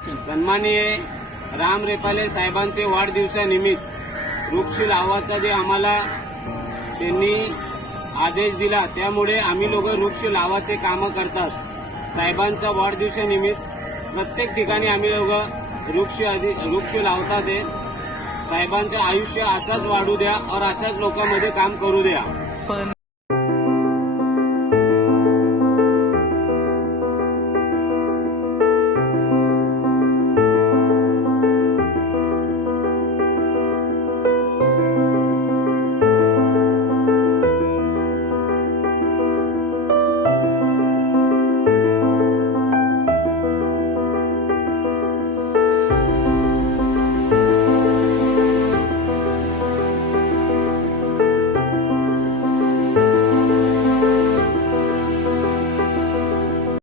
सन्माननीय राम रेपाले साहेबांचे वाढदिवसानिमित्त वृक्ष लावायचा जे आम्हाला त्यांनी आदेश दिला, त्यामुळे आम्ही लोक वृक्ष लावायचे कामं करतात। साहेबांचा वाढदिवसानिमित्त प्रत्येक ठिकाणी आम्ही लोक वृक्ष लावतात। साहेबांचं आयुष्य असाच वाढू द्या और अशाच लोकांमध्ये काम करू द्या।